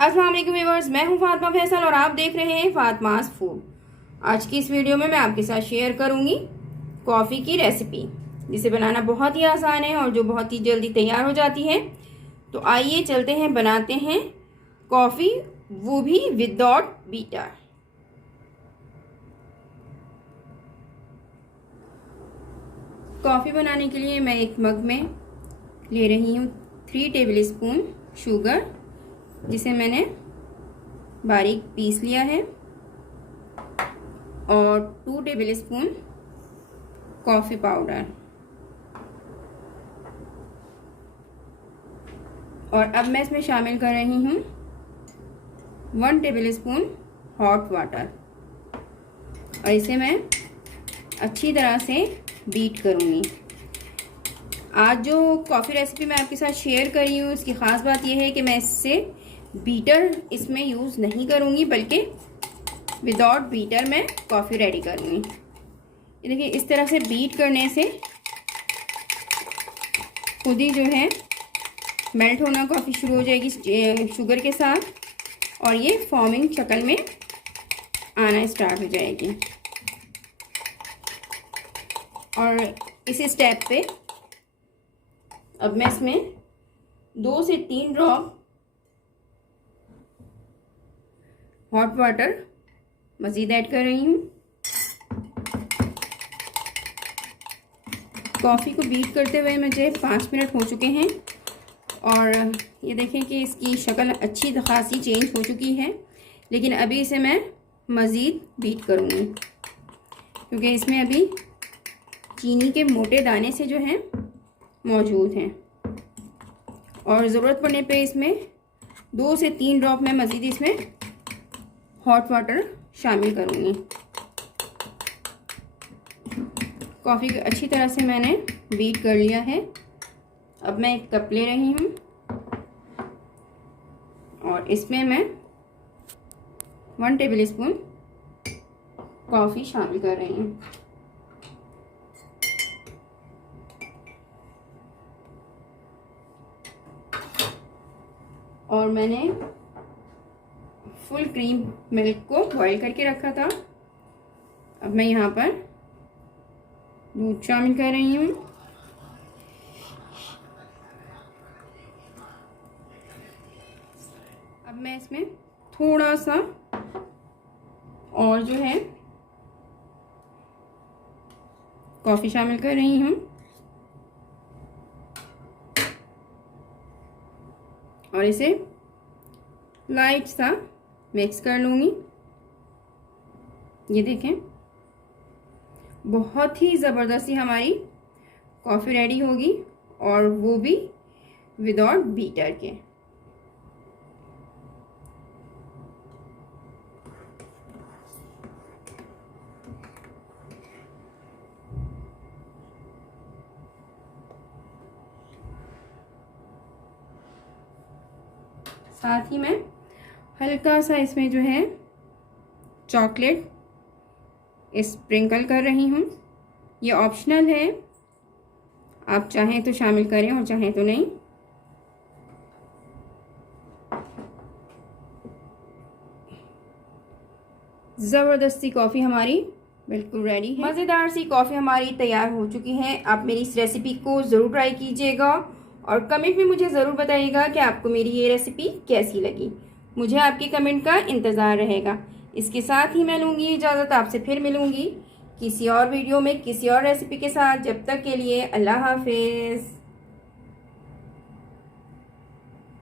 अस्सलाम वालेकुम व्यूअर्स, मैं हूं फातिमा फैसल और आप देख रहे हैं फातिमास फूड। आज की इस वीडियो में मैं आपके साथ शेयर करूंगी कॉफ़ी की रेसिपी, जिसे बनाना बहुत ही आसान है और जो बहुत ही जल्दी तैयार हो जाती है। तो आइए चलते हैं, बनाते हैं कॉफ़ी, वो भी विदाउट बीटर। कॉफ़ी बनाने के लिए मैं एक मग में ले रही हूँ 3 टेबल स्पून शुगर, जिसे मैंने बारीक पीस लिया है, और 2 टेबल स्पून कॉफ़ी पाउडर। और अब मैं इसमें शामिल कर रही हूँ 1 टेबल स्पून हॉट वाटर, और इसे मैं अच्छी तरह से बीट करूँगी। आज जो कॉफ़ी रेसिपी मैं आपके साथ शेयर कर रही हूँ, इसकी ख़ास बात यह है कि मैं इससे बीटर इसमें यूज़ नहीं करूँगी, बल्कि विदाउट बीटर मैं कॉफ़ी रेडी करूँगी। ये देखिए, इस तरह से बीट करने से खुद ही जो है मेल्ट होना कॉफ़ी शुरू हो जाएगी शुगर के साथ, और ये फॉर्मिंग शक्ल में आना स्टार्ट हो जाएगी। और इस स्टेप पे अब मैं इसमें 2 से 3 ड्रॉप हॉट वाटर मज़ीद ऐड कर रही हूँ। कॉफ़ी को बीट करते हुए मुझे 5 मिनट हो चुके हैं, और ये देखें कि इसकी शक्ल अच्छी खासी चेंज हो चुकी है। लेकिन अभी इसे मैं मज़ीद बीट करूँगी, क्योंकि इसमें अभी चीनी के मोटे दाने से जो हैं मौजूद हैं, और ज़रूरत पड़ने पे इसमें 2 से 3 ड्रॉप मैं मज़ीद इसमें हॉट वाटर शामिल करूँगी। कॉफ़ी को अच्छी तरह से मैंने बीट कर लिया है। अब मैं एक कप ले रही हूँ, और इसमें मैं 1 टेबल स्पून कॉफ़ी शामिल कर रही हूँ। और मैंने फुल क्रीम मिल्क को बॉईल करके रखा था। अब मैं यहाँ पर दूध शामिल कर रही हूँ। अब मैं इसमें थोड़ा सा और जो है कॉफ़ी शामिल कर रही हूँ, और इसे लाइट सा मिक्स कर लूँगी। ये देखें, बहुत ही ज़बरदस्ती हमारी कॉफ़ी रेडी होगी, और वो भी विदाउट बीटर के। साथ ही मैं हल्का सा इसमें जो है चॉकलेट स्प्रिंकल कर रही हूँ। ये ऑप्शनल है, आप चाहें तो शामिल करें और चाहें तो नहीं। ज़बरदस्ती कॉफ़ी हमारी बिल्कुल रेडी है। मज़ेदार सी कॉफ़ी हमारी तैयार हो चुकी है। आप मेरी इस रेसिपी को ज़रूर ट्राई कीजिएगा, और कमेंट में मुझे ज़रूर बताइएगा कि आपको मेरी ये रेसिपी कैसी लगी। मुझे आपके कमेंट का इंतज़ार रहेगा। इसके साथ ही मैं लूँगी इजाज़त, आपसे फिर मिलूँगी किसी और वीडियो में किसी और रेसिपी के साथ। जब तक के लिए अल्लाह हाफिज़।